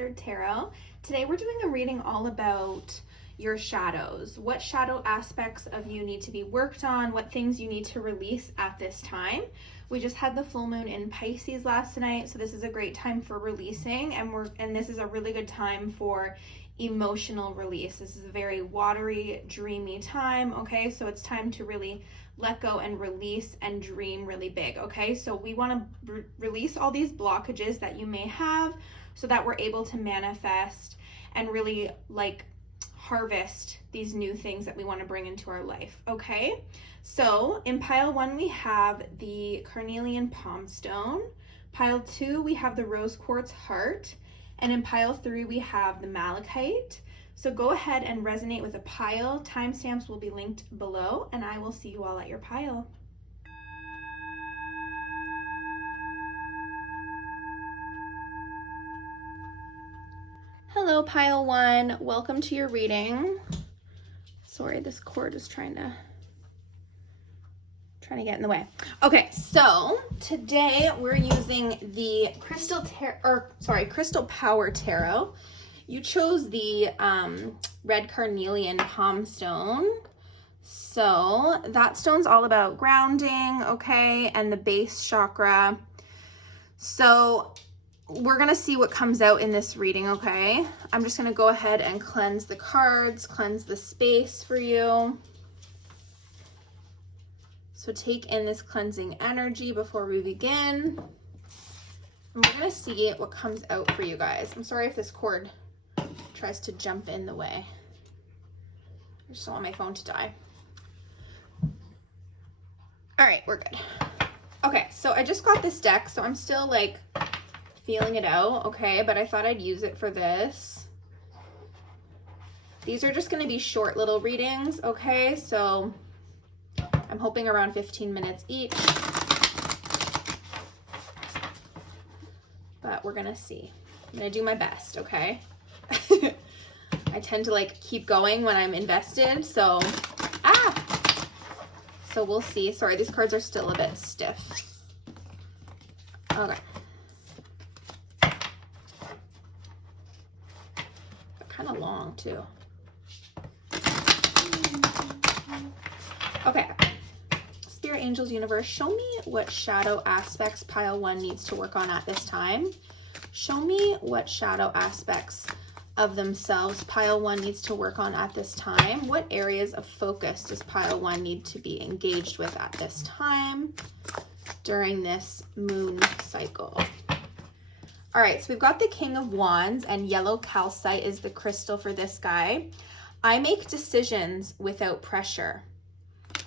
Tattered Tarot. Today we're doing a reading all about your shadows. What shadow aspects of you need to be worked on, what things you need to release at this time. We just had the full moon in Pisces last night, so this is a great time for releasing, and this is a really good time for emotional release. This is a very watery, dreamy time, okay? So it's time to really let go and release and dream really big, okay? So we want to release all these blockages that you may have so that we're able to manifest and really harvest these new things that we want to bring into our life, okay? So in pile 1 we have the carnelian palm stone, pile 2 we have the rose quartz heart, and in pile 3 we have the malachite. So go ahead and resonate with a pile. Timestamps will be linked below, and I will see you all at your pile. Hello, pile 1. Welcome to your reading. Sorry, this cord is trying to get in the way. Okay, so today we're using the Crystal Power Tarot. You chose the red carnelian palm stone. So that stone's all about grounding, okay, and the base chakra. So we're gonna see what comes out in this reading, okay? I'm just gonna go ahead and cleanse the cards, cleanse the space for you. So take in this cleansing energy before we begin. And we're gonna see what comes out for you guys. I'm sorry if this cord tries to jump in the way. I just don't want my phone to die. All right, we're good. Okay, so I just got this deck, so I'm still feeling it out, okay? But I thought I'd use it for this. These are just gonna be short little readings, okay? So I'm hoping around 15 minutes each. But we're gonna see. I'm gonna do my best, okay? I tend to keep going when I'm invested, so so we'll see. Sorry, these cards are still a bit stiff. Okay. They're kind of long too. Okay. Spirit, angels, universe, show me what shadow aspects pile 1 needs to work on at this time. Show me what shadow aspects of themselves pile 1 needs to work on at this time. What areas of focus does pile 1 need to be engaged with at this time during this moon cycle? All right, so we've got the King of Wands, and yellow calcite is the crystal for this guy. I make decisions without pressure.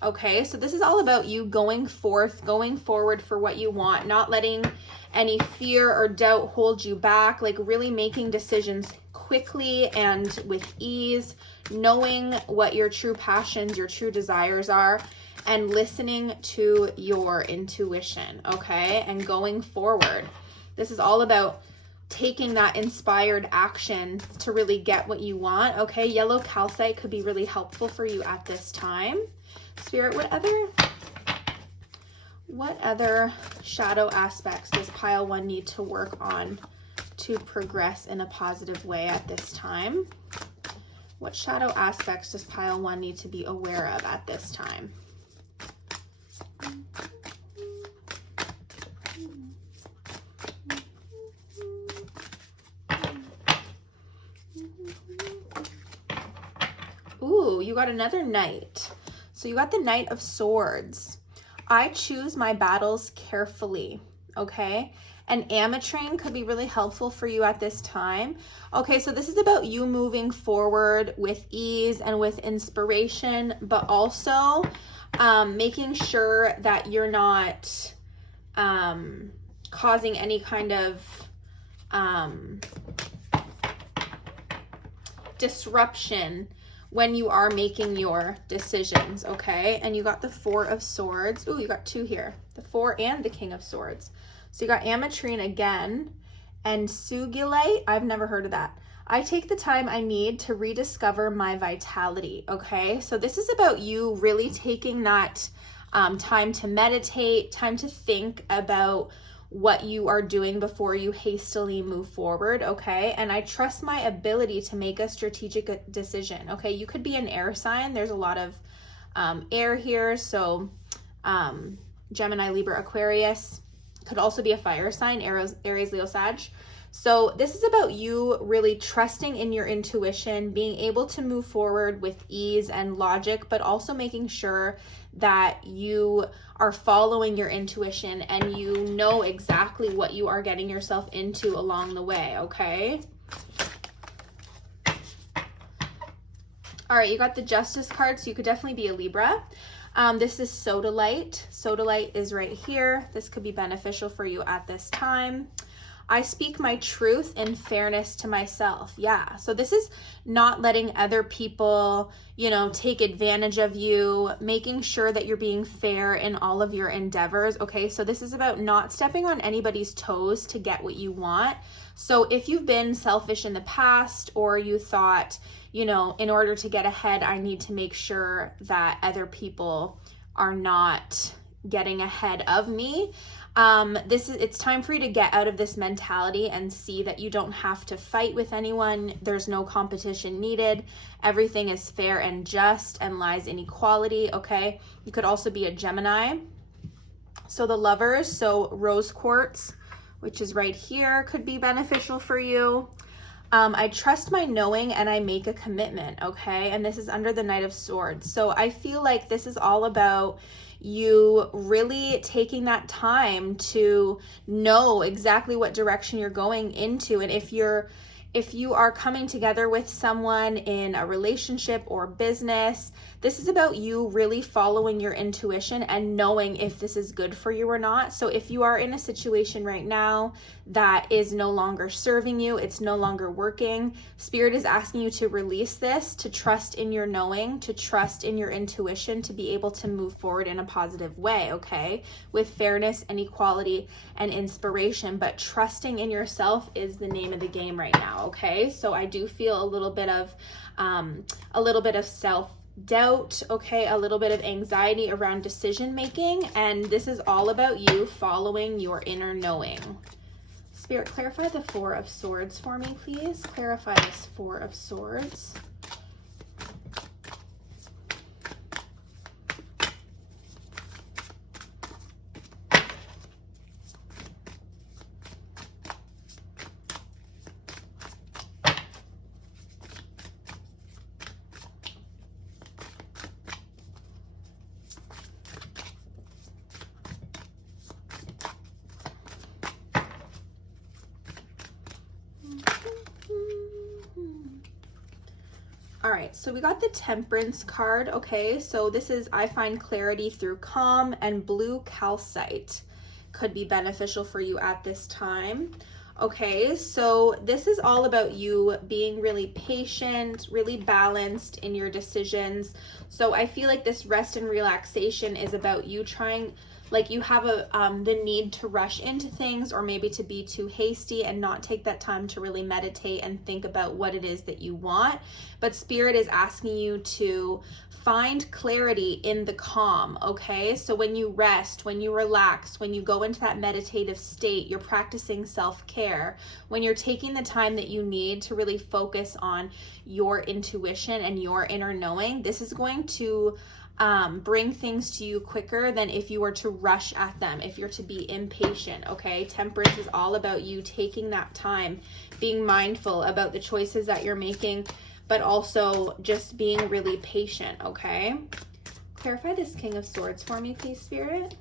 Okay, so this is all about you going forward for what you want, not letting any fear or doubt hold you back, really making decisions quickly and with ease, knowing what your true passions, your true desires are, and listening to your intuition, okay, and going forward. This is all about taking that inspired action to really get what you want, okay? Yellow calcite could be really helpful for you at this time. Spirit, what other shadow aspects does pile 1 need to work on to progress in a positive way at this time? What shadow aspects does pile 1 need to be aware of at this time? Ooh, you got another knight. So you got the Knight of Swords. I choose my battles carefully, okay? And ametrine could be really helpful for you at this time. Okay, so this is about you moving forward with ease and with inspiration, but also making sure that you're not causing any kind of disruption when you are making your decisions, okay? And you got the 4 of Swords. Ooh, you got 2 here. The 4 and the King of Swords. So you got ametrine again, and sugilite. I've never heard of that. I take the time I need to rediscover my vitality, okay? So this is about you really taking that time to meditate, time to think about what you are doing before you hastily move forward, okay? And I trust my ability to make a strategic decision, okay? You could be an air sign. There's a lot of air here, so Gemini, Libra, Aquarius. Could also be a fire sign, Aries, Leo, Sag. So this is about you really trusting in your intuition, being able to move forward with ease and logic, but also making sure that you are following your intuition and you know exactly what you are getting yourself into along the way, okay? All right, you got the Justice card, so you could definitely be a Libra. This is Sodalite. Sodalite is right here. This could be beneficial for you at this time. I speak my truth in fairness to myself. Yeah, so this is not letting other people, you know, take advantage of you, making sure that you're being fair in all of your endeavors, okay? So this is about not stepping on anybody's toes to get what you want. So if you've been selfish in the past, or you thought, you know, in order to get ahead, I need to make sure that other people are not getting ahead of me, it's time for you to get out of this mentality and see that you don't have to fight with anyone. There's no competition needed. Everything is fair and just and lies in equality, okay? You could also be a Gemini. So the Lovers, so rose quartz, which is right here, could be beneficial for you. I trust my knowing and I make a commitment, okay? And this is under the Knight of Swords. So I feel like this is all about you really taking that time to know exactly what direction you're going into. And if you are coming together with someone in a relationship or business, this is about you really following your intuition and knowing if this is good for you or not. So if you are in a situation right now that is no longer serving you, it's no longer working, Spirit is asking you to release this, to trust in your knowing, to trust in your intuition, to be able to move forward in a positive way, okay? With fairness and equality and inspiration. But trusting in yourself is the name of the game right now, okay? So I do feel a little bit of self-doubt, okay, a little bit of anxiety around decision making, and this is all about you following your inner knowing. Spirit, clarify the Four of Swords for me, please. Clarify this Four of Swords. All right, so we got the Temperance card, okay? So this is, I find clarity through calm, and blue calcite could be beneficial for you at this time. Okay, so this is all about you being really patient, really balanced in your decisions. So I feel like this rest and relaxation is about you trying, like you have the need to rush into things, or maybe to be too hasty and not take that time to really meditate and think about what it is that you want. But Spirit is asking you to find clarity in the calm, okay? So when you rest, when you relax, when you go into that meditative state, you're practicing self-care. When you're taking the time that you need to really focus on your intuition and your inner knowing, this is going to bring things to you quicker than if you were to rush at them, if you're to be impatient, okay? Temperance is all about you taking that time, being mindful about the choices that you're making, but also just being really patient, okay? Clarify this King of Swords for me, please, Spirit.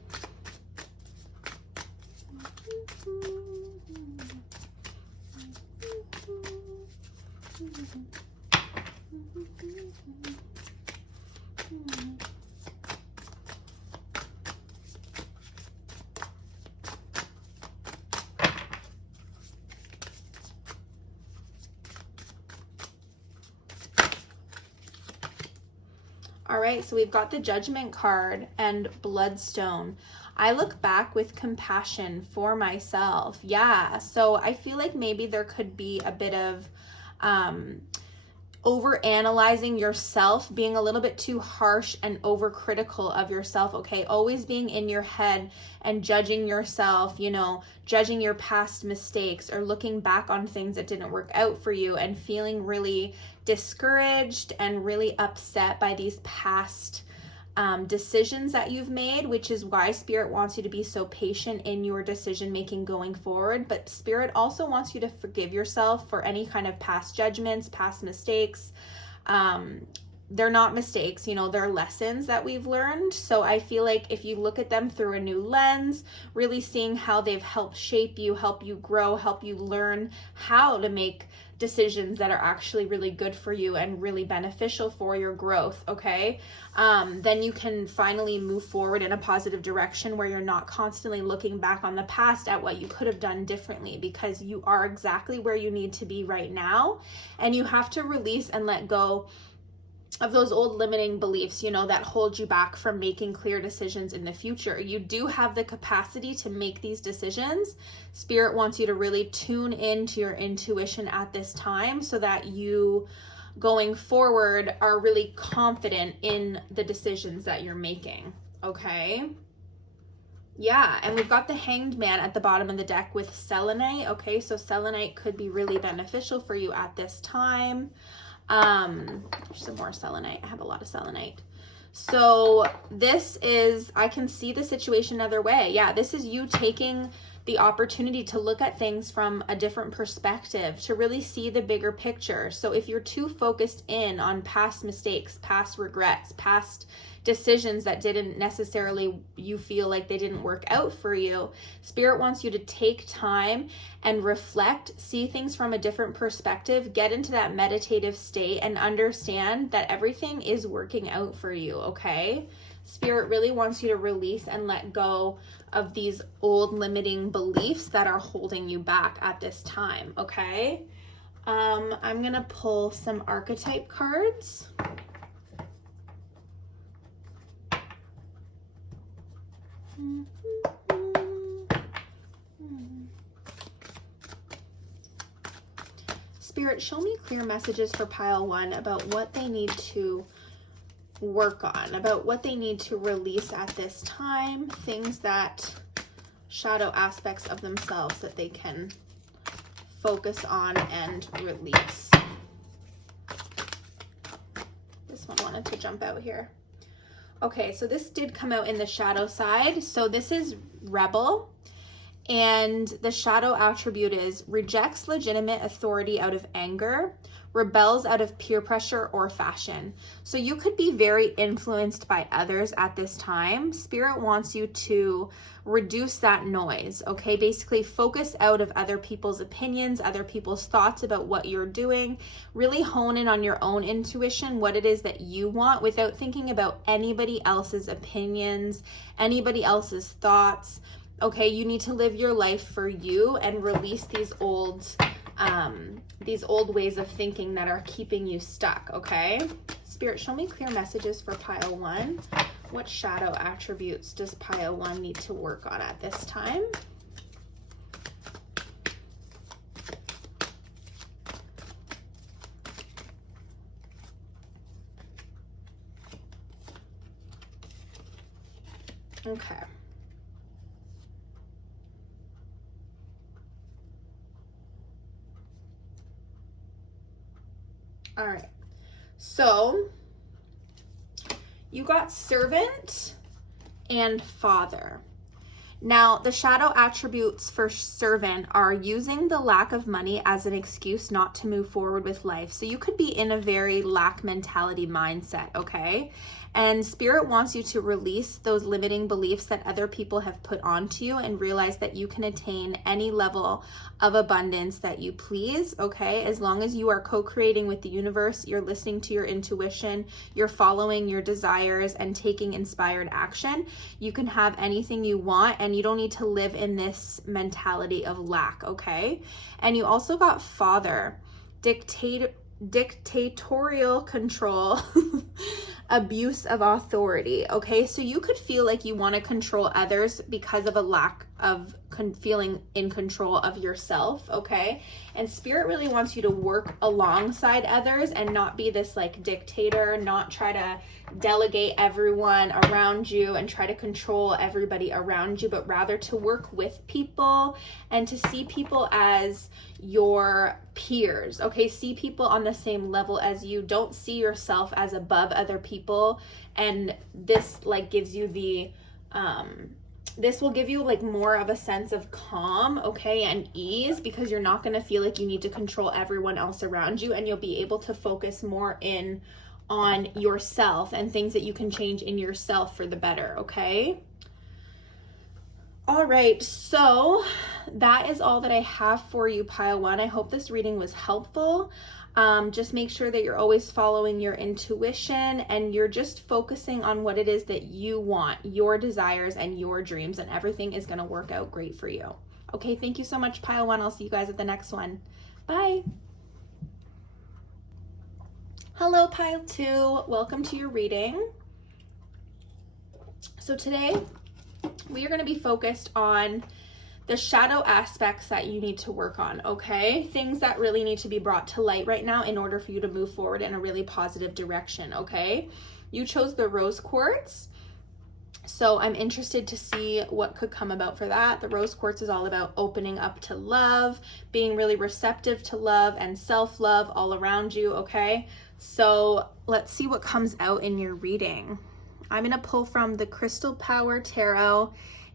All right, so we've got the Judgment card and Bloodstone. I look back with compassion for myself. Yeah, so I feel like maybe there could be a bit of over analyzing yourself, being a little bit too harsh and overcritical of yourself, okay? Always being in your head and judging yourself, you know, judging your past mistakes or looking back on things that didn't work out for you and feeling really discouraged and really upset by these past decisions that you've made, which is why Spirit wants you to be so patient in your decision making going forward. But Spirit also wants you to forgive yourself for any kind of past judgments, past mistakes. They're not mistakes, you know, they're lessons that we've learned. So I feel like if you look at them through a new lens, really seeing how they've helped shape you, help you grow, help you learn how to make decisions that are actually really good for you and really beneficial for your growth, okay? Then you can finally move forward in a positive direction where you're not constantly looking back on the past at what you could have done differently, because you are exactly where you need to be right now. And you have to release and let go of those old limiting beliefs, you know, that hold you back from making clear decisions in the future. You do have the capacity to make these decisions. Spirit wants you to really tune into your intuition at this time so that you, going forward, are really confident in the decisions that you're making, okay? Yeah, and we've got the Hanged Man at the bottom of the deck with selenite, okay? So selenite could be really beneficial for you at this time. Some more selenite. I have a lot of selenite. So this is, I can see the situation another way. Yeah, this is you taking the opportunity to look at things from a different perspective, to really see the bigger picture. So if you're too focused in on past mistakes, past regrets, past decisions that didn't necessarily, you feel like they didn't work out for you, Spirit wants you to take time and reflect, see things from a different perspective, get into that meditative state and understand that everything is working out for you, okay? Spirit really wants you to release and let go of these old limiting beliefs that are holding you back at this time, okay? I'm gonna pull some archetype cards. Spirit, show me clear messages for pile 1 about what they need to work on, about what they need to release at this time, things that, shadow aspects of themselves that they can focus on and release. This one wanted to jump out here. Okay, so this did come out in the shadow side. So this is Rebel, and the shadow attribute is rejects legitimate authority out of anger, rebels out of peer pressure or fashion. So you could be very influenced by others at this time. Spirit wants you to reduce that noise, okay? Basically focus out of other people's opinions, other people's thoughts about what you're doing. Really hone in on your own intuition, what it is that you want, without thinking about anybody else's opinions, anybody else's thoughts. Okay, you need to live your life for you and release these old ways of thinking that are keeping you stuck, okay? Spirit, show me clear messages for pile 1. What shadow attributes does pile 1 need to work on at this time? Okay. All right, so you got servant and father. Now, the shadow attributes for servant are using the lack of money as an excuse not to move forward with life. So you could be in a very lack mentality mindset, okay? And Spirit wants you to release those limiting beliefs that other people have put onto you and realize that you can attain any level of abundance that you please, okay? As long as you are co-creating with the universe, you're listening to your intuition, you're following your desires and taking inspired action, you can have anything you want, and you don't need to live in this mentality of lack, okay? And you also got father, dictatorial control, abuse of authority, okay? So you could feel like you want to control others because of a lack of feeling in control of yourself, okay? And Spirit really wants you to work alongside others and not be this like dictator, not try to delegate everyone around you and try to control everybody around you, but rather to work with people and to see people as your peers, okay? See people on the same level as you. Don't see yourself as above other people. And this like gives you the this will give you like more of a sense of calm, okay, and ease, because you're not going to feel like you need to control everyone else around you, and you'll be able to focus more in on yourself and things that you can change in yourself for the better, okay? All right, so that is all that I have for you, Pile 1. I hope this reading was helpful. Just make sure that you're always following your intuition and you're just focusing on what it is that you want, your desires and your dreams, and everything is going to work out great for you. Okay, thank you so much, Pile 1. I'll see you guys at the next one. Bye. Hello, Pile 2. Welcome to your reading. So today we are going to be focused on the shadow aspects that you need to work on, okay? Things that really need to be brought to light right now in order for you to move forward in a really positive direction, okay? You chose the rose quartz, so I'm interested to see what could come about for that. The rose quartz is all about opening up to love, being really receptive to love and self-love all around you, okay? So let's see what comes out in your reading. I'm going to pull from the Crystal Power Tarot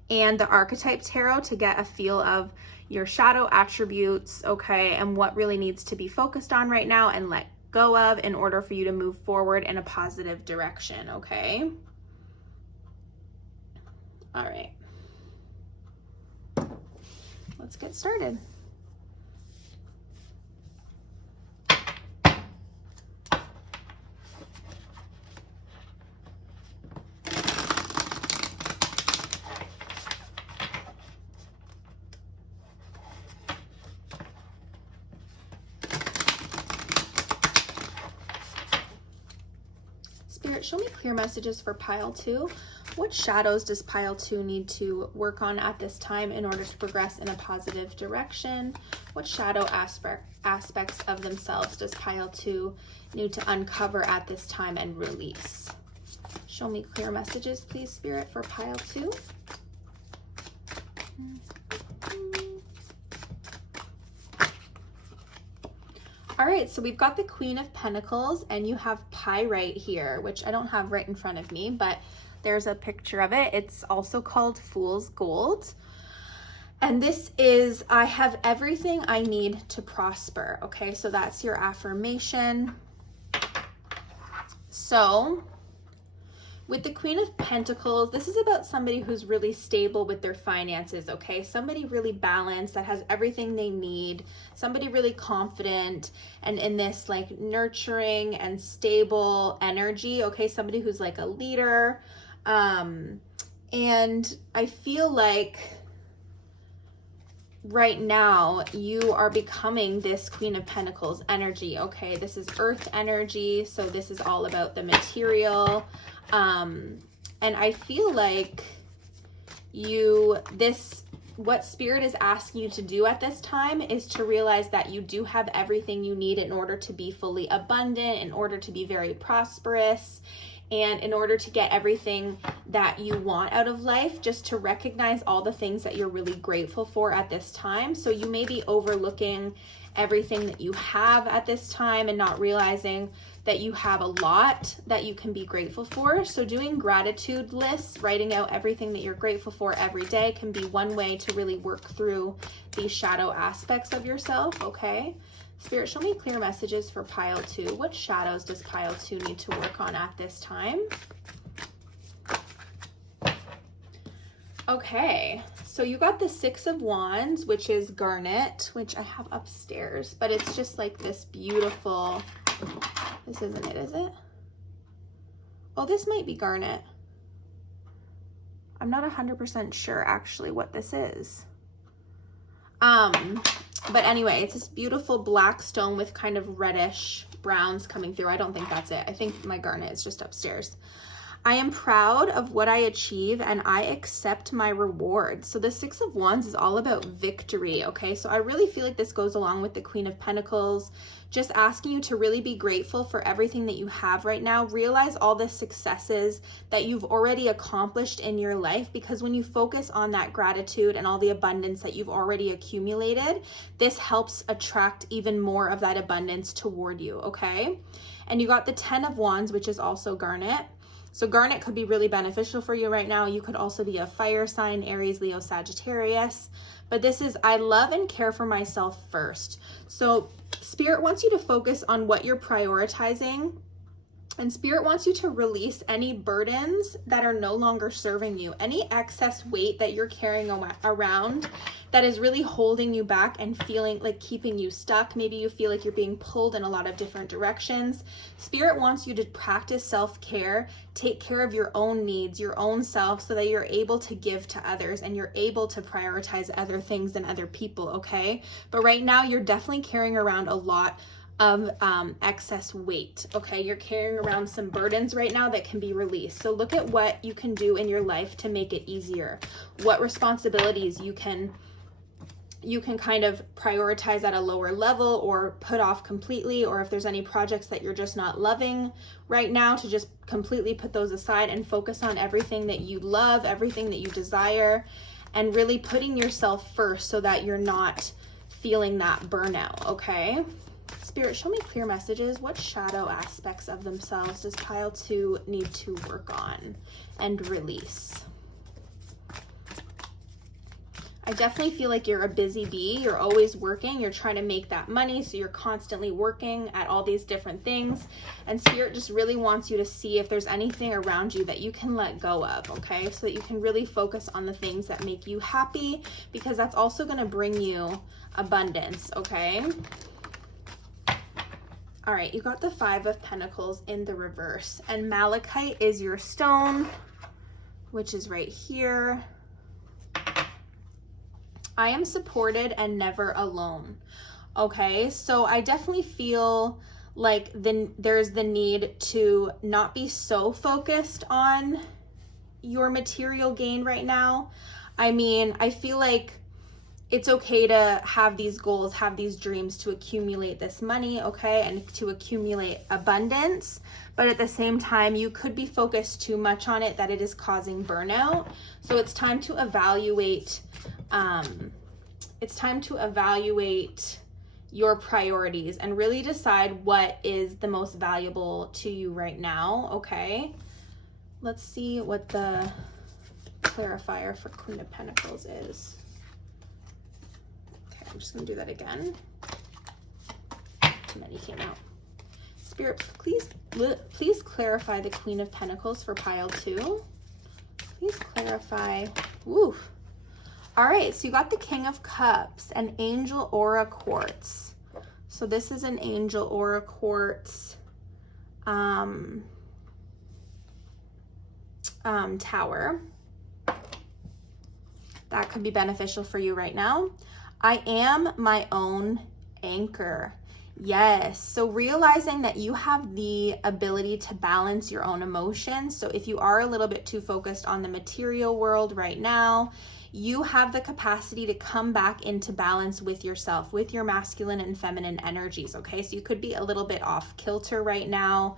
and the Archetype Tarot to get a feel of your shadow attributes, okay, and what really needs to be focused on right now and let go of in order for you to move forward in a positive direction, okay? All right. Let's get started. Spirit, show me clear messages for Pile 2. What shadows does Pile 2 need to work on at this time in order to progress in a positive direction? What shadow aspects of themselves does Pile 2 need to uncover at this time and release? Show me clear messages, please, Spirit, for Pile 2. All right, so we've got the Queen of Pentacles and you have Pyrite here, which I don't have right in front of me, but there's a picture of it. It's also called Fool's Gold. And this is, I have everything I need to prosper. Okay, so that's your affirmation. So with the Queen of Pentacles, this is about somebody who's really stable with their finances, okay? Somebody really balanced that has everything they need, somebody really confident and in this like nurturing and stable energy, okay? Somebody who's like a leader. And I feel like right now you are becoming this Queen of Pentacles energy, okay? This is earth energy, so this is all about the material. And I feel like what Spirit is asking you to do at this time is to realize that you do have everything you need in order to be fully abundant, in order to be very prosperous, and in order to get everything that you want out of life, just to recognize all the things that you're really grateful for at this time. So you may be overlooking everything that you have at this time and not realizing that you have a lot that you can be grateful for. So doing gratitude lists, writing out everything that you're grateful for every day can be one way to really work through these shadow aspects of yourself, okay? Spirit, show me clear messages for Pile 2. What shadows does Pile 2 need to work on at this time? Okay, so you got the Six of Wands, which is garnet, which I have upstairs, but it's just like this beautiful, this isn't it, is it? Oh, this might be garnet. I'm not 100% sure actually what this is. But anyway, it's this beautiful black stone with kind of reddish browns coming through. I don't think that's it. I think my garnet is just upstairs. I am proud of what I achieve and I accept my rewards. So the Six of Wands is all about victory, okay? So I really feel like this goes along with the Queen of Pentacles, just asking you to really be grateful for everything that you have right now. Realize all the successes that you've already accomplished in your life, because when you focus on that gratitude and all the abundance that you've already accumulated, this helps attract even more of that abundance toward you, okay? And you got the 10 of Wands, which is also Garnet. So Garnet could be really beneficial for you right now. You could also be a fire sign, Aries, Leo, Sagittarius. But this is, I love and care for myself first. So Spirit wants you to focus on what you're prioritizing. And Spirit wants you to release any burdens that are no longer serving you. Any excess weight that you're carrying around that is really holding you back and feeling like keeping you stuck. Maybe you feel like you're being pulled in a lot of different directions. Spirit wants you to practice self-care, take care of your own needs, your own self, so that you're able to give to others and you're able to prioritize other things than other people, okay? But right now you're definitely carrying around a lot of excess weight, okay? You're carrying around some burdens right now that can be released. So look at what you can do in your life to make it easier. What responsibilities you can kind of prioritize at a lower level or put off completely, or if there's any projects that you're just not loving right now, to just completely put those aside and focus on everything that you love, everything that you desire, and really putting yourself first so that you're not feeling that burnout, okay? Spirit, show me clear messages. What shadow aspects of themselves does pile 2 need to work on and release? I definitely feel like you're a busy bee. You're always working. You're trying to make that money, so you're constantly working at all these different things. And Spirit just really wants you to see if there's anything around you that you can let go of, okay? So that you can really focus on the things that make you happy, because that's also going to bring you abundance, okay? All right, you got the 5 of Pentacles in the reverse, and malachite is your stone, which is right here. I am supported and never alone. Okay, so I definitely feel like there's the need to not be so focused on your material gain right now. I mean, I feel like it's okay to have these goals, have these dreams to accumulate this money, okay, and to accumulate abundance. But at the same time, you could be focused too much on it that it is causing burnout. So it's time to evaluate, your priorities and really decide what is the most valuable to you right now, okay? Let's see what the clarifier for Queen of Pentacles is. I'm just going to do that again. Too many came out. Spirit, please clarify the Queen of Pentacles for pile 2. Please clarify. Woof. All right, so you got the King of Cups, an Angel Aura Quartz. So this is an Angel Aura Quartz tower. That could be beneficial for you right now. I am my own anchor. Yes, so realizing that you have the ability to balance your own emotions. So if you are a little bit too focused on the material world right now, you have the capacity to come back into balance with yourself, with your masculine and feminine energies, okay? So you could be a little bit off kilter right now.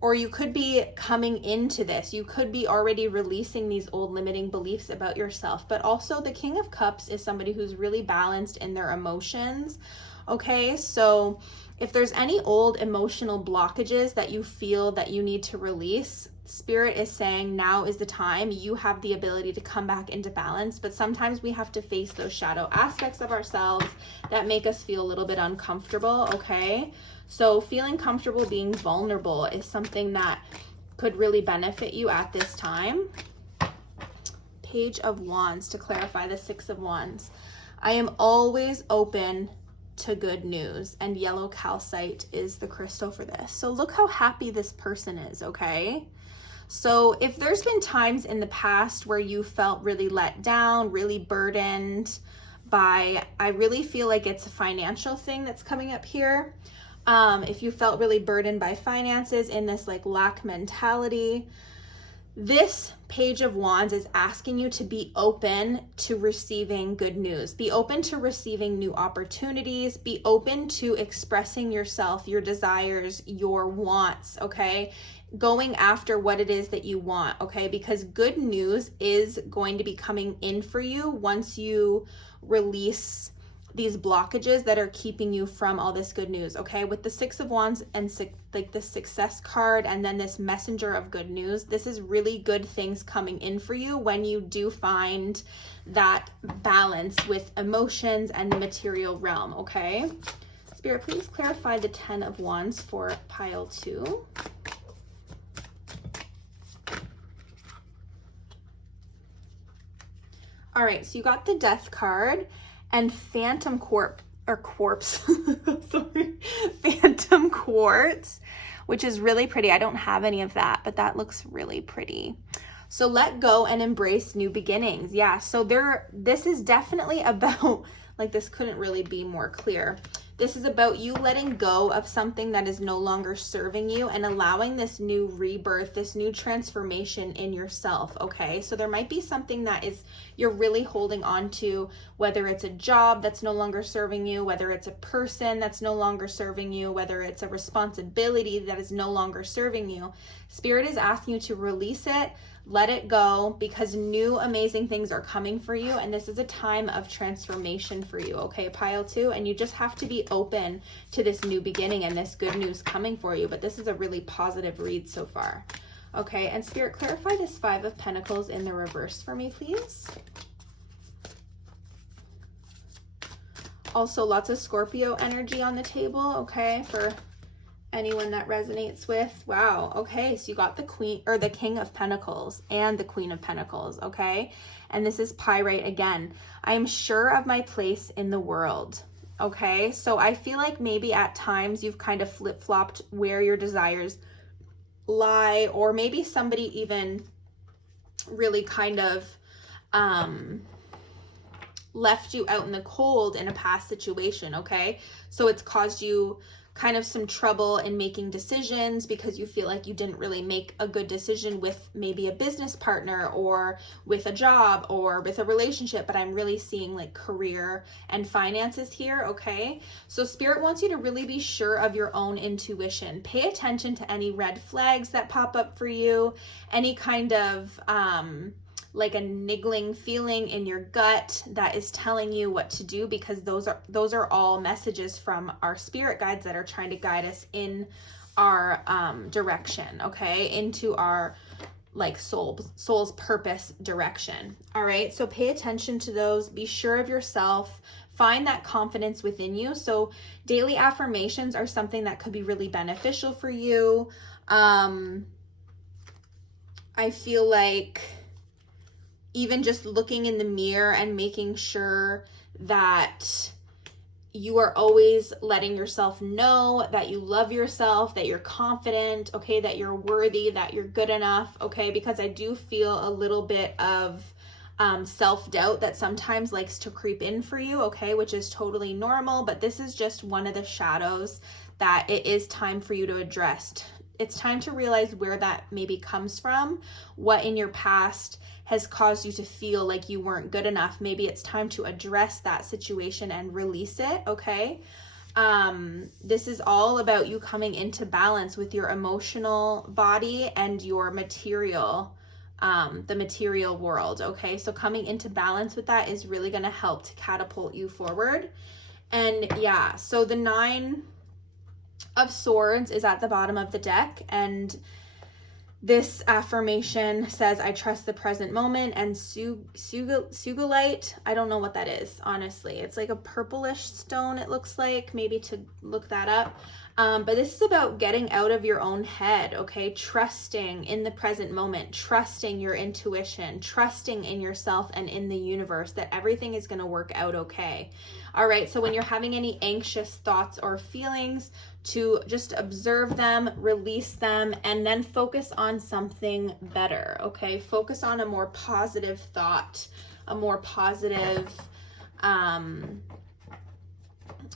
Or you could be coming into this. You could be already releasing these old limiting beliefs about yourself. But also the King of Cups is somebody who's really balanced in their emotions. Okay, so if there's any old emotional blockages that you feel that you need to release, Spirit is saying now is the time. You have the ability to come back into balance. But sometimes we have to face those shadow aspects of ourselves that make us feel a little bit uncomfortable, okay? So feeling comfortable being vulnerable is something that could really benefit you at this time. Page of Wands to clarify the 6 of Wands. I am always open to good news, and yellow calcite is the crystal for this. So look how happy this person is, okay? So if there's been times in the past where you felt really let down, really burdened by, I really feel like it's a financial thing that's coming up here. If you felt really burdened by finances, in this like lack mentality, this Page of Wands is asking you to be open to receiving good news. Be open to receiving new opportunities. Be open to expressing yourself, your desires, your wants, okay? Going after what it is that you want, okay? Because good news is going to be coming in for you once you release these blockages that are keeping you from all this good news, okay? With the Six of Wands and like the Success card and then this messenger of good news, this is really good things coming in for you when you do find that balance with emotions and the material realm, okay? Spirit, please clarify the 10 of Wands for pile 2. All right, so you got the Death card and Phantom Quartz, Phantom Quartz, which is really pretty. I don't have any of that, but that looks really pretty. So let go and embrace new beginnings. Yeah, so this is definitely about, like, this couldn't really be more clear. This is about you letting go of something that is no longer serving you and allowing this new rebirth, this new transformation in yourself, okay? So there might be something that is you're really holding on to, whether it's a job that's no longer serving you, whether it's a person that's no longer serving you, whether it's a responsibility that is no longer serving you. Spirit is asking you to release it, let it go, because new amazing things are coming for you, and this is a time of transformation for you, okay, pile 2, and you just have to be open to this new beginning and this good news coming for you. But this is a really positive read so far, okay? And Spirit, clarify this 5 of Pentacles in the reverse for me, please. Also, lots of Scorpio energy on the table, okay, for anyone that resonates with. Wow, okay, so you got the Queen or the King of Pentacles and the Queen of Pentacles, okay? And this is Pyrite again. I am sure of my place in the world, okay? So I feel like maybe at times you've kind of flip-flopped where your desires lie, or maybe somebody even really kind of left you out in the cold in a past situation, okay? So it's caused you kind of some trouble in making decisions because you feel like you didn't really make a good decision with maybe a business partner or with a job or with a relationship. But I'm really seeing like career and finances here, okay? So Spirit wants you to really be sure of your own intuition. Pay attention to any red flags that pop up for you, any kind of like a niggling feeling in your gut that is telling you what to do, because those are all messages from our spirit guides that are trying to guide us in our direction, okay, into our like soul's purpose direction. All right, so pay attention to those, be sure of yourself, find that confidence within you. So daily affirmations are something that could be really beneficial for you. I feel like even just looking in the mirror and making sure that you are always letting yourself know that you love yourself, that you're confident, okay, that you're worthy, that you're good enough, okay, because I do feel a little bit of self-doubt that sometimes likes to creep in for you, okay, which is totally normal, but this is just one of the shadows that it is time for you to address. It's time to realize where that maybe comes from, what in your past has caused you to feel like you weren't good enough. Maybe it's time to address that situation and release it, okay? This is all about you coming into balance with your emotional body and your material, the material world, okay? So coming into balance with that is really gonna help to catapult you forward. And yeah, so the 9 of Swords is at the bottom of the deck, and this affirmation says, I trust the present moment, and sugilite, I don't know what that is, honestly. It's like a purplish stone, it looks like, maybe to look that up. But this is about getting out of your own head, okay? Trusting in the present moment, trusting your intuition, trusting in yourself and in the universe that everything is going to work out okay. All right, so when you're having any anxious thoughts or feelings, to just observe them, release them, and then focus on something better, okay? Focus on a more positive thought, a more positive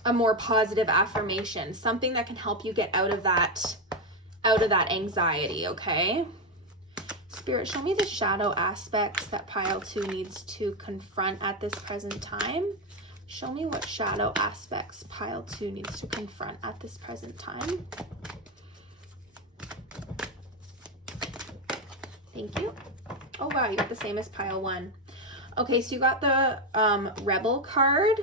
a more positive affirmation, something that can help you get out of that anxiety, okay? Spirit, show me the shadow aspects that pile 2 needs to confront at this present time. Show me what shadow aspects pile 2 needs to confront at this present time. Thank you. Oh wow, you got the same as pile 1. Okay, so you got the Rebel card,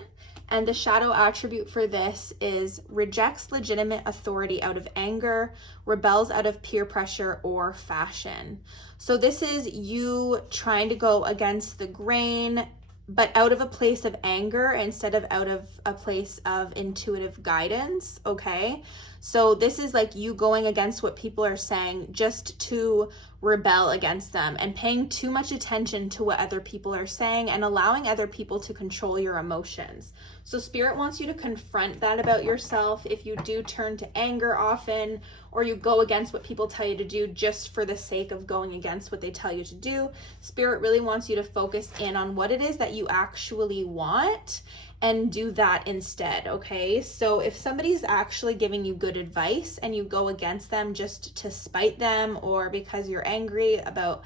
and the shadow attribute for this is rejects legitimate authority out of anger, rebels out of peer pressure or fashion. So this is you trying to go against the grain, but out of a place of anger instead of out of a place of intuitive guidance, okay? So this is like you going against what people are saying just to rebel against them and paying too much attention to what other people are saying and allowing other people to control your emotions. So Spirit wants you to confront that about yourself. If you do turn to anger often, or you go against what people tell you to do just for the sake of going against what they tell you to do, Spirit really wants you to focus in on what it is that you actually want and do that instead, okay? So if somebody's actually giving you good advice and you go against them just to spite them or because you're angry about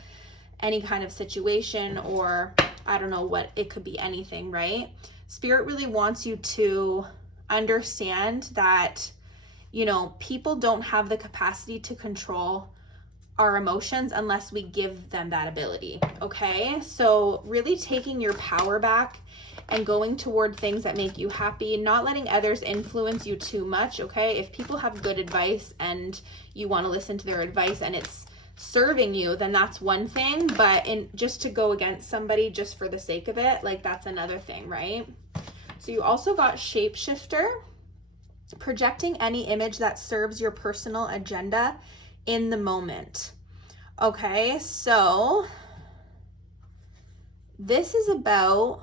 any kind of situation, or I don't know what, it could be anything, right? Spirit really wants you to understand that, you know, people don't have the capacity to control our emotions unless we give them that ability, okay? So really taking your power back and going toward things that make you happy, not letting others influence you too much, okay? If people have good advice and you want to listen to their advice and it's serving you, then that's one thing, but just to go against somebody just for the sake of it, like that's another thing, right? So you also got shapeshifter, projecting any image that serves your personal agenda in the moment. Okay, so this is about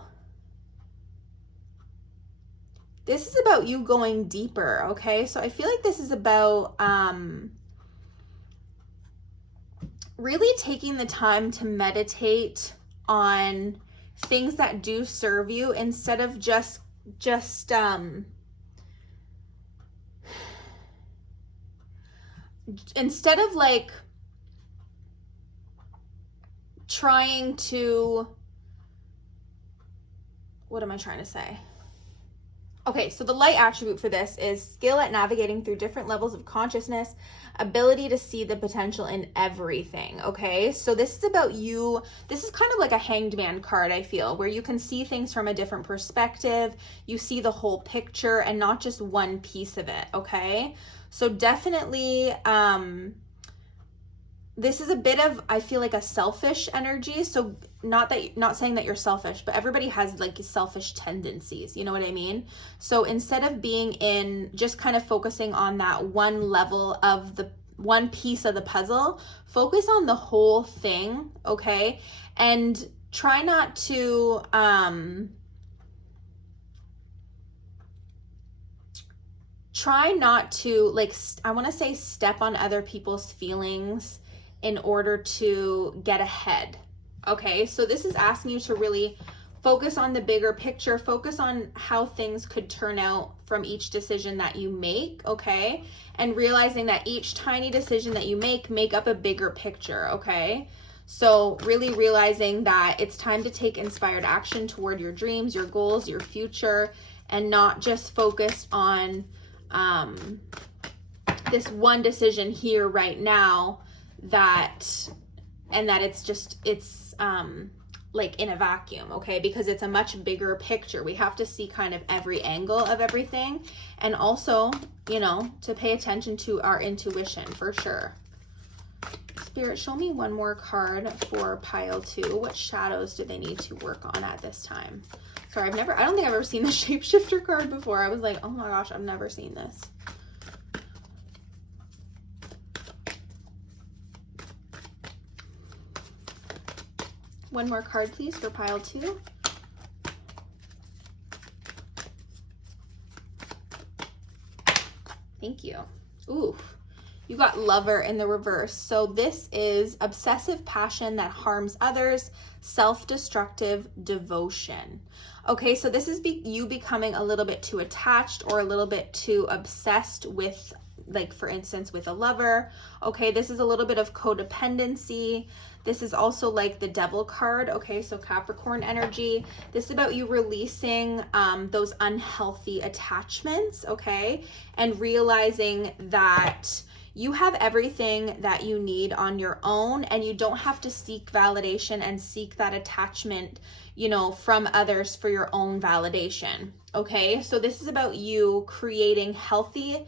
you going deeper, okay? So I feel like this is about really taking the time to meditate on things that do serve you instead of just instead of like trying to, what am I trying to say? Okay, so the light attribute for this is skill at navigating through different levels of consciousness, ability to see the potential in everything, okay? So this is about you, this is kind of like a hanged man card, I feel, where you can see things from a different perspective, you see the whole picture and not just one piece of it, okay? So definitely, this is a bit of, I feel like, a selfish energy. So not saying that you're selfish, but everybody has like selfish tendencies, you know what I mean? So instead of being in just kind of focusing on that one level of the one piece of the puzzle, focus on the whole thing, okay? And try not to like, I want to say step on other people's feelings in order to get ahead, okay? So this is asking you to really focus on the bigger picture, focus on how things could turn out from each decision that you make, okay? And realizing that each tiny decision that you make up a bigger picture, okay? So really realizing that it's time to take inspired action toward your dreams, your goals, your future, and not just focus on this one decision here right now, that it's like in a vacuum, okay? Because it's a much bigger picture. We have to see kind of every angle of everything, and also, you know, to pay attention to our intuition for sure. Spirit, show me one more card for pile 2. What shadows do they need to work on at this time? Sorry, I don't think I've ever seen the shapeshifter card before. I was like, oh my gosh, I've never seen this. One more card, please, for pile 2. Thank you. Ooh, you got lover in the reverse. So this is obsessive passion that harms others, self-destructive devotion. Okay, so this is you becoming a little bit too attached or a little bit too obsessed with, like, for instance, with a lover. Okay, this is a little bit of codependency. This is also like the Devil card. Okay, so Capricorn energy. This is about you releasing those unhealthy attachments, okay? And realizing that you have everything that you need on your own, and you don't have to seek validation and seek that attachment, you know, from others for your own validation. Okay, so this is about you creating healthy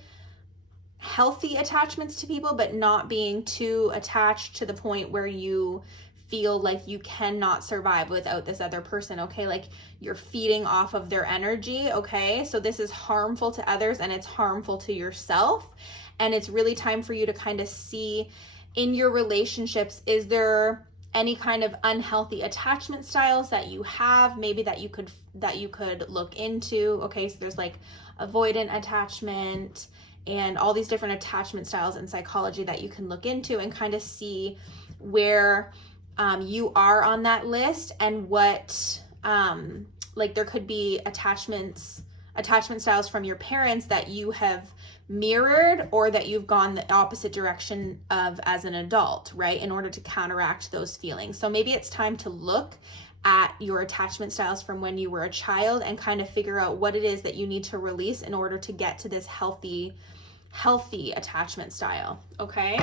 attachments to people, but not being too attached to the point where you feel like you cannot survive without this other person. Okay, like you're feeding off of their energy. Okay, so this is harmful to others and it's harmful to yourself. And it's really time for you to kind of see in your relationships, is there any kind of unhealthy attachment styles that you have, maybe that you could look into. Okay, so there's like avoidant attachment and all these different attachment styles in psychology that you can look into and kind of see where you are on that list, and what like there could be attachment styles from your parents that you have mirrored or that you've gone the opposite direction of as an adult, right? In order to counteract those feelings. So maybe it's time to look at your attachment styles from when you were a child and kind of figure out what it is that you need to release in order to get to this healthy attachment style. Okay.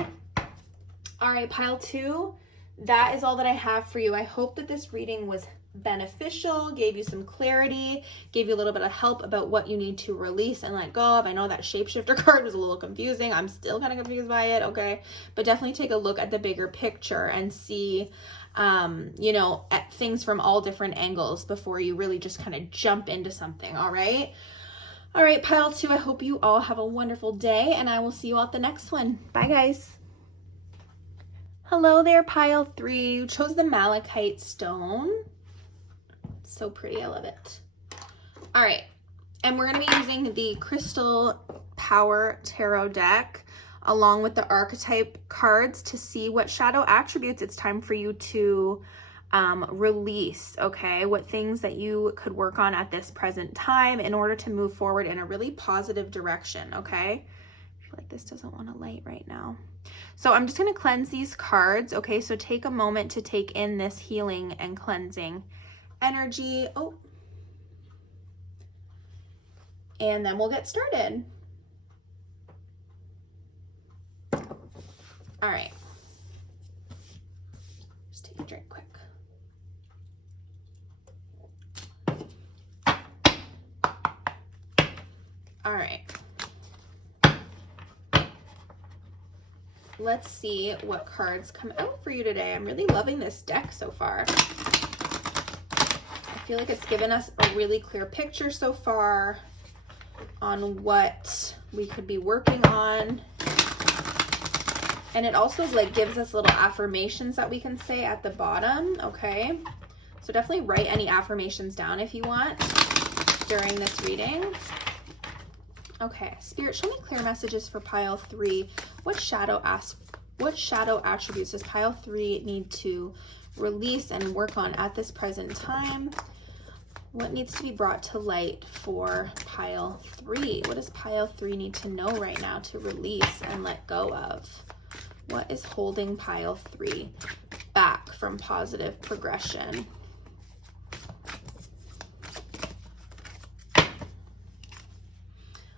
All right, pile 2. That is all that I have for you. I hope that this reading was beneficial, gave you some clarity, gave you a little bit of help about what you need to release and let go of. I know that shapeshifter card was a little confusing. I'm still kind of confused by it, okay? But definitely take a look at the bigger picture and see, you know, at things from all different angles before you really just kind of jump into something, all right? All right, pile 2, I hope you all have a wonderful day, and I will see you all at the next one. Bye, guys. Hello there, pile 3. You chose the malachite stone. So pretty, I love it. All right, and we're going to be using the Crystal Power Tarot deck along with the archetype cards to see what shadow attributes it's time for you to release, okay? What things that you could work on at this present time in order to move forward in a really positive direction, okay? I feel like this doesn't want to light right now. So I'm just going to cleanse these cards, okay? So take a moment to take in this healing and cleansing energy. Oh, and then we'll get started. All right, just take a drink quick. All right, let's see what cards come out for you today. I'm really loving this deck so far. I feel like it's given us a really clear picture so far on what we could be working on. And it also like gives us little affirmations that we can say at the bottom, okay? So definitely write any affirmations down if you want during this reading. Okay, Spirit, show me clear messages for pile 3. What shadow attributes does pile 3 need to release and work on at this present time? What needs to be brought to light for pile 3? What does pile 3 need to know right now to release and let go of? What is holding pile 3 back from positive progression?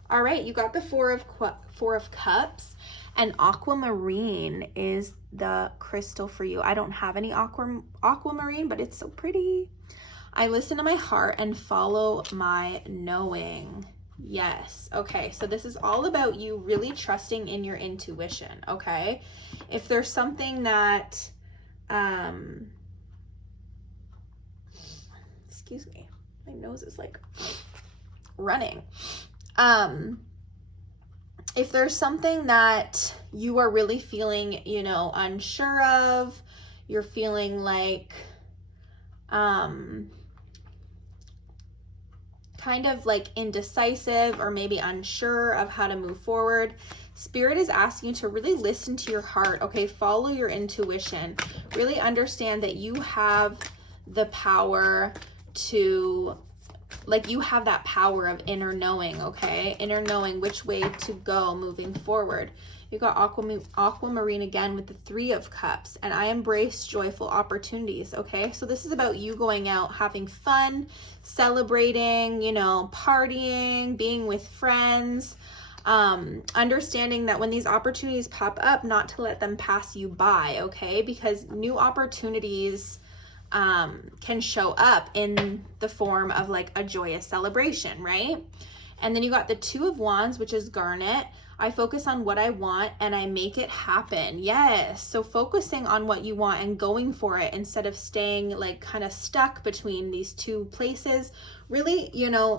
All right, you got the Four of Cups, and aquamarine is the crystal for you. I don't have any aquamarine, but it's so pretty. I listen to my heart and follow my knowing. Yes. Okay. So this is all about you really trusting in your intuition. Okay. If there's something that, excuse me, my nose is like running. If there's something that you are really feeling, you know, unsure of, you're feeling like, kind of like indecisive or maybe unsure of how to move forward, Spirit is asking you to really listen to your heart, okay? Follow your intuition. Really understand that you have the power to like you have that power of inner knowing, inner knowing which way to go moving forward. You got aquamarine again with the 3 of Cups, and I embrace joyful opportunities. So this is about you going out, having fun, celebrating, partying, being with friends, understanding that when these opportunities pop up, not to let them pass you by, because new opportunities can show up in the form of like a joyous celebration, right? And then you got the 2 of Wands, which is garnet. I focus on what I want and I make it happen. Yes. So focusing on what you want and going for it instead of staying like kind of stuck between these 2 places, really,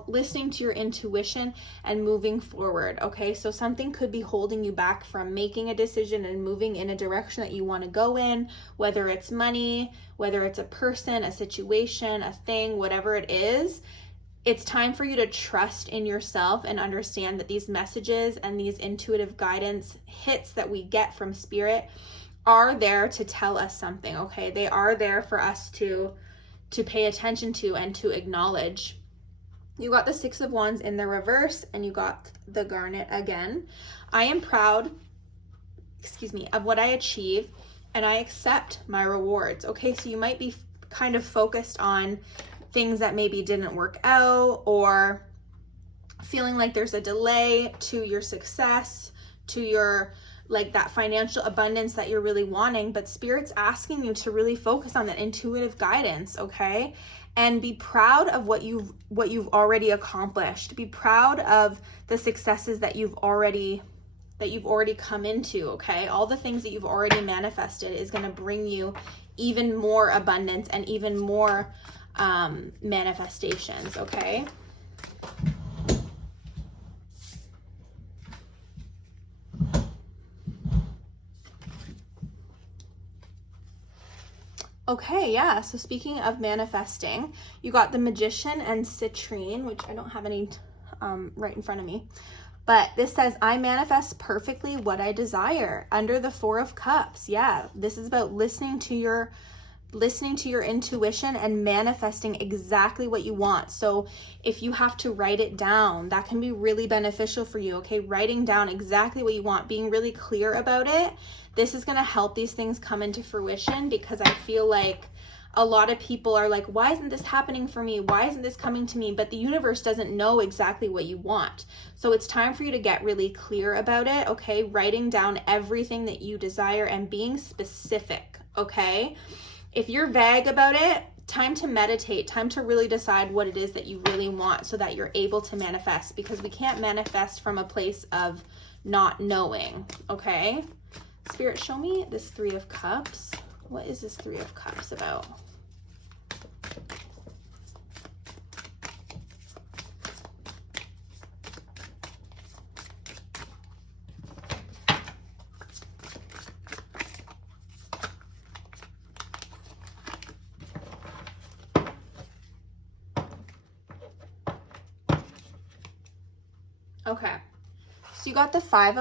listening to your intuition and moving forward. So something could be holding you back from making a decision and moving in a direction that you want to go in, whether it's money, whether it's a person, a situation, a thing, whatever it is. It's time for you to trust in yourself and understand that these messages and these intuitive guidance hits that we get from spirit are there to tell us something, They are there for us to pay attention to and to acknowledge. You got the 6 of Wands in the reverse, and you got the garnet again. I am proud, of what I achieve, and I accept my rewards. So you might be kind of focused on things that maybe didn't work out, or feeling like there's a delay to your success, to your like that financial abundance that you're really wanting, but Spirit's asking you to really focus on that intuitive guidance, and be proud of what you've already accomplished. Be proud of the successes that you've already come into, All the things that you've already manifested is going to bring you even more abundance and even more manifestations, yeah, so speaking of manifesting, you got the Magician and Citrine, which I don't have any right in front of me, but this says, I manifest perfectly what I desire, under the 4 of Cups. Yeah, this is about listening to your intuition and manifesting exactly what you want. So if you have to write it down, that can be really beneficial for you, Writing down exactly what you want, being really clear about it. This is going to help these things come into fruition, because I feel like a lot of people are like, why isn't this happening for me? Why isn't this coming to me? But the universe doesn't know exactly what you want. So it's time for you to get really clear about it, Writing down everything that you desire and being specific, If you're vague about it, time to meditate, time to really decide what it is that you really want so that you're able to manifest, because we can't manifest from a place of not knowing, Spirit, show me this 3 of Cups. What is this 3 of Cups about? So you got the 5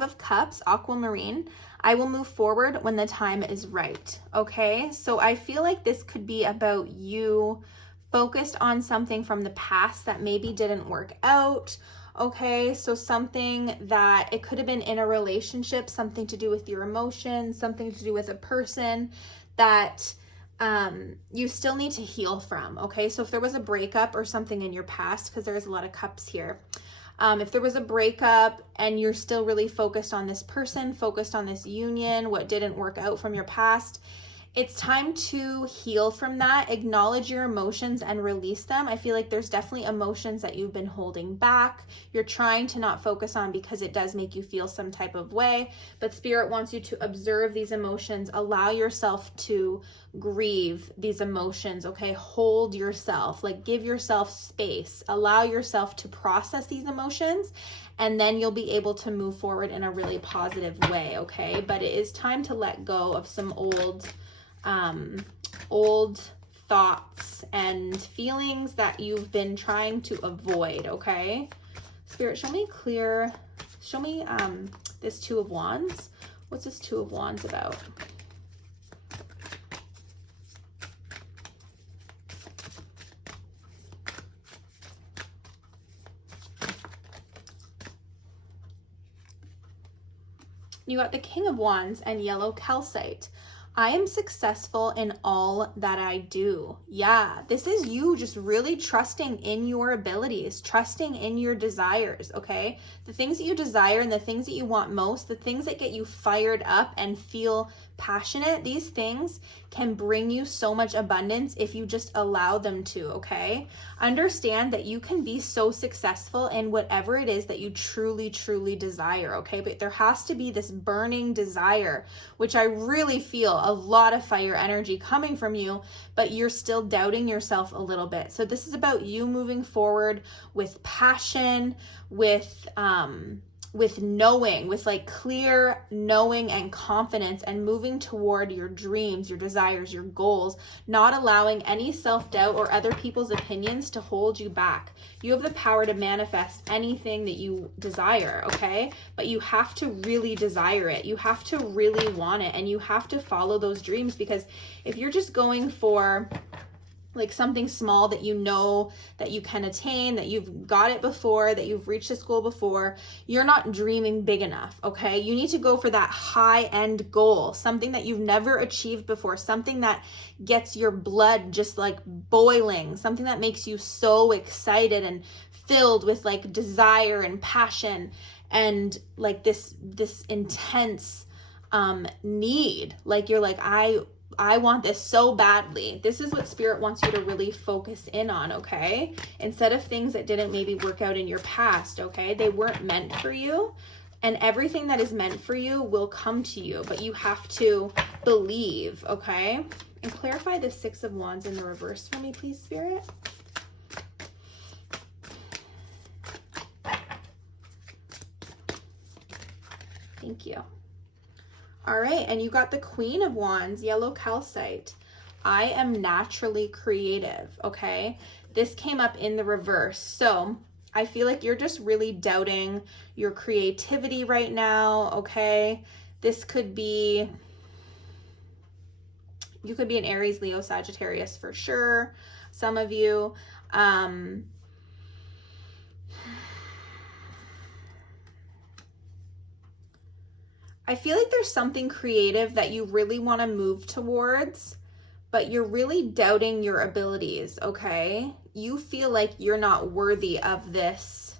of Cups, aquamarine. I will move forward when the time is right. So I feel like this could be about you focused on something from the past that maybe didn't work out. So something that it could have been in a relationship, something to do with your emotions, something to do with a person that you still need to heal from. So if there was a breakup or something in your past, because there's a lot of cups here, if there was a breakup and you're still really focused on this person, focused on this union, what didn't work out from your past, it's time to heal from that, acknowledge your emotions and release them. I feel like there's definitely emotions that you've been holding back. You're trying to not focus on because it does make you feel some type of way, but Spirit wants you to observe these emotions, allow yourself to grieve these emotions, Hold yourself, give yourself space, allow yourself to process these emotions, and then you'll be able to move forward in a really positive way, But it is time to let go of some old thoughts and feelings that you've been trying to avoid, Spirit, show me this 2 of Wands. What's this 2 of Wands about? You got the King of Wands and yellow calcite. I am successful in all that I do. Yeah, this is you just really trusting in your abilities, trusting in your desires, okay? The things that you desire and the things that you want most, the things that get you fired up and feel passionate, these things can bring you so much abundance if you just allow them to, okay? Understand that you can be so successful in whatever it is that you truly, truly desire, okay? But there has to be this burning desire, which I really feel a lot of fire energy coming from you, but you're still doubting yourself a little bit. So this is about you moving forward with passion, with knowing, with like clear knowing and confidence, and moving toward your dreams, your desires, your goals, not allowing any self-doubt or other people's opinions to hold you back. You have the power to manifest anything that you desire, okay? But you have to really desire it. You have to really want it, and you have to follow those dreams, because if you're just going for like something small that you know that you can attain, that you've got it before, that you've reached this goal before, you're not dreaming big enough, okay? You need to go for that high-end goal, something that you've never achieved before, something that gets your blood just like boiling, something that makes you so excited and filled with like desire and passion and like this intense need. Like you're like, I want this so badly. This is what Spirit wants you to really focus in on, okay? Instead of things that didn't maybe work out in your past, okay? They weren't meant for you, and everything that is meant for you will come to you, but you have to believe, okay? And clarify the Six of Wands in the reverse for me, please, Spirit. Thank you. All right, and you got the Queen of Wands, yellow calcite. I am naturally creative, okay? This came up in the reverse. So I feel like you're just really doubting your creativity right now, okay? This could be, you could be an Aries, Leo, Sagittarius for sure. Some of you. I feel like there's something creative that you really want to move towards, but you're really doubting your abilities, okay? You feel like you're not worthy of this,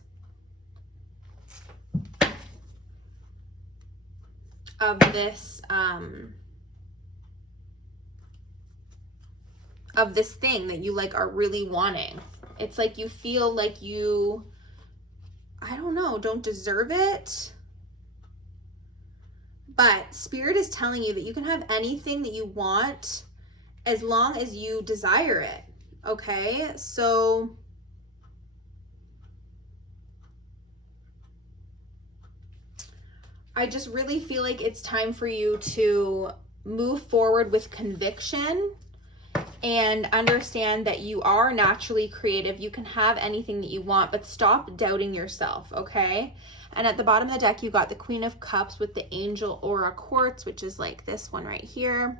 thing that you like are really wanting. It's like you feel like you, I don't know, don't deserve it. But Spirit is telling you that you can have anything that you want as long as you desire it, okay? So I just really feel like it's time for you to move forward with conviction and understand that you are naturally creative. You can have anything that you want, but stop doubting yourself, okay? And at the bottom of the deck, you got the Queen of Cups with the Angel Aura Quartz, which is like this one right here.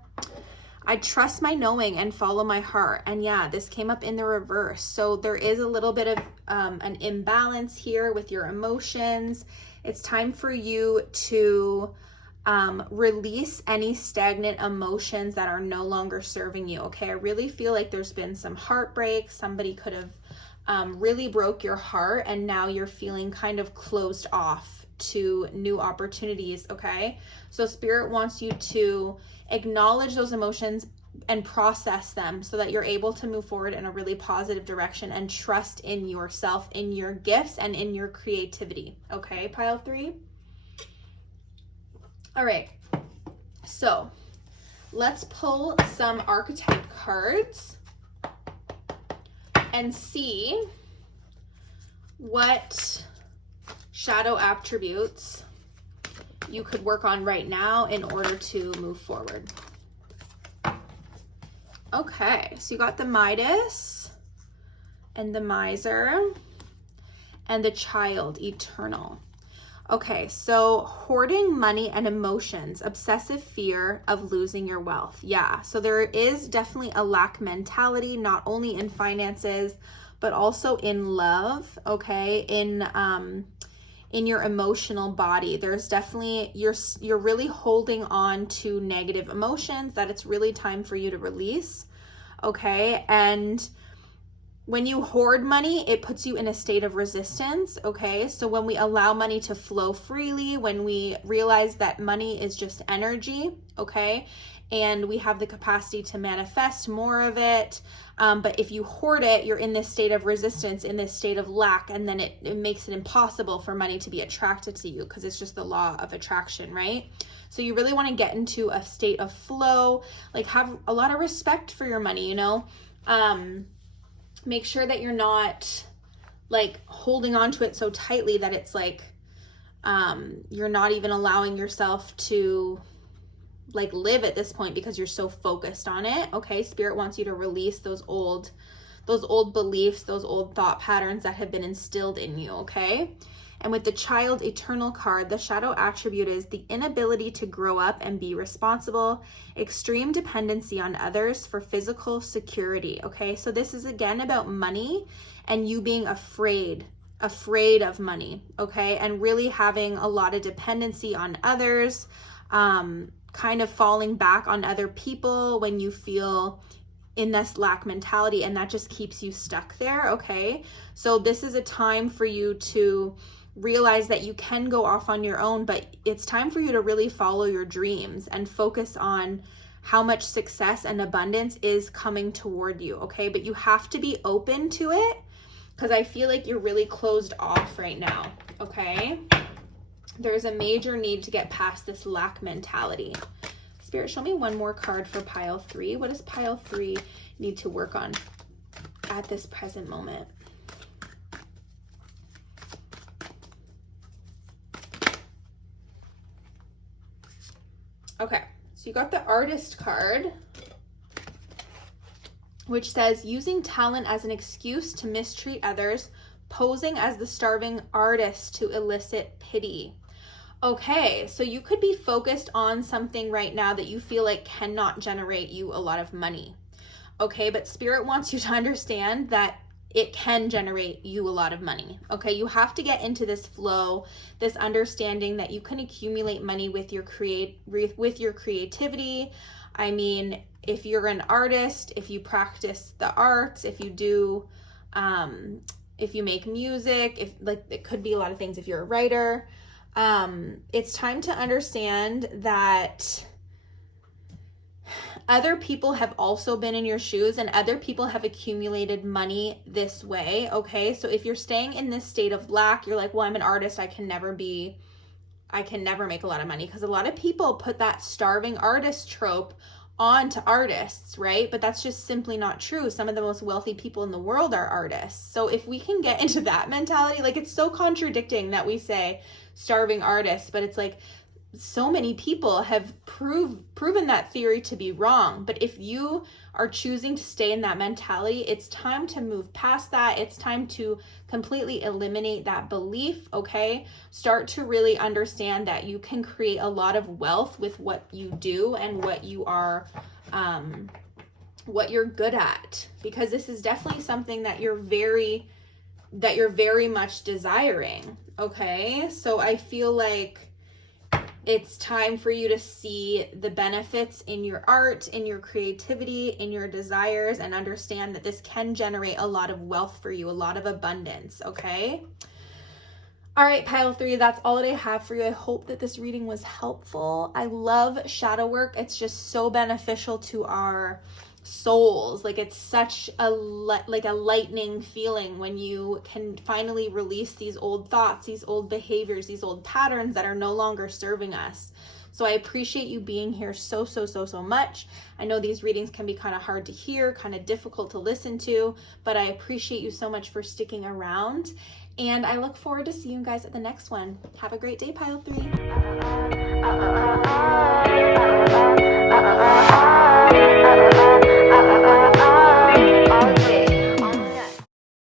I trust my knowing and follow my heart. And yeah, this came up in the reverse. So there is a little bit of an imbalance here with your emotions. It's time for you to release any stagnant emotions that are no longer serving you, okay? I really feel like there's been some heartbreak. Somebody could have really broke your heart, and now you're feeling kind of closed off to new opportunities, okay? So Spirit wants you to acknowledge those emotions and process them so that you're able to move forward in a really positive direction and trust in yourself, in your gifts, and in your creativity, okay, pile 3? All right, so let's pull some archetype cards and see what shadow attributes you could work on right now in order to move forward. Okay, so you got the Midas and the Miser and the Child, Eternal. Okay, so hoarding money and emotions, obsessive fear of losing your wealth. Yeah, so there is definitely a lack mentality, not only in finances, but also in love, okay? In in your emotional body. There's definitely, you're really holding on to negative emotions that it's really time for you to release, okay? And when you hoard money, it puts you in a state of resistance, okay? So when we allow money to flow freely, when we realize that money is just energy, okay? And we have the capacity to manifest more of it. But if you hoard it, you're in this state of resistance, in this state of lack, and then it makes it impossible for money to be attracted to you, because it's just the law of attraction, right? So you really want to get into a state of flow, like have a lot of respect for your money, you know? Make sure that you're not like holding on to it so tightly that it's like you're not even allowing yourself to like live at this point because you're so focused on it, okay? Spirit wants you to release those old beliefs, those old thought patterns that have been instilled in you, okay? And with the Child Eternal card, the shadow attribute is the inability to grow up and be responsible, extreme dependency on others for physical security, okay? So this is again about money and you being afraid of money, okay? And really having a lot of dependency on others, kind of falling back on other people when you feel in this lack mentality, and that just keeps you stuck there, okay? So this is a time for you to realize that you can go off on your own, but it's time for you to really follow your dreams and focus on how much success and abundance is coming toward you, okay? But you have to be open to it, because I feel like you're really closed off right now, okay? There's a major need to get past this lack mentality. Spirit, show me one more card for pile 3. What does pile 3 need to work on at this present moment? Okay, so you got the Artist card, which says using talent as an excuse to mistreat others, posing as the starving artist to elicit pity. Okay, so you could be focused on something right now that you feel like cannot generate you a lot of money. Okay, but Spirit wants you to understand that it can generate you a lot of money. Okay, you have to get into this flow, this understanding that you can accumulate money with your creativity. I mean, if you're an artist, if you practice the arts, if you do, if you make music, if like it could be a lot of things. If you're a writer, it's time to understand that other people have also been in your shoes and other people have accumulated money this way, okay? So if you're staying in this state of lack, you're like, well, I'm an artist, I can never make a lot of money, because a lot of people put that starving artist trope on to artists, right? But that's just simply not true. Some of the most wealthy people in the world are artists. So if we can get into that mentality, like it's so contradicting that we say starving artists, but it's like so many people have proven that theory to be wrong. But if you are choosing to stay in that mentality, it's time to move past that. It's time to completely eliminate that belief, okay? Start to really understand that you can create a lot of wealth with what you do and what you are, what you're good at, because this is definitely something that you're very much desiring, okay? So I feel like it's time for you to see the benefits in your art, in your creativity, in your desires, and understand that this can generate a lot of wealth for you, a lot of abundance, okay? All right, pile 3, that's all that I have for you. I hope that this reading was helpful. I love shadow work. It's just so beneficial to our souls. Like it's such a lightning feeling when you can finally release these old thoughts, these old behaviors, these old patterns that are no longer serving us. So I appreciate you being here so much. I know these readings can be kind of hard to hear, kind of difficult to listen to, but I appreciate you so much for sticking around, and I look forward to seeing you guys at the next one. Have a great day, pile 3.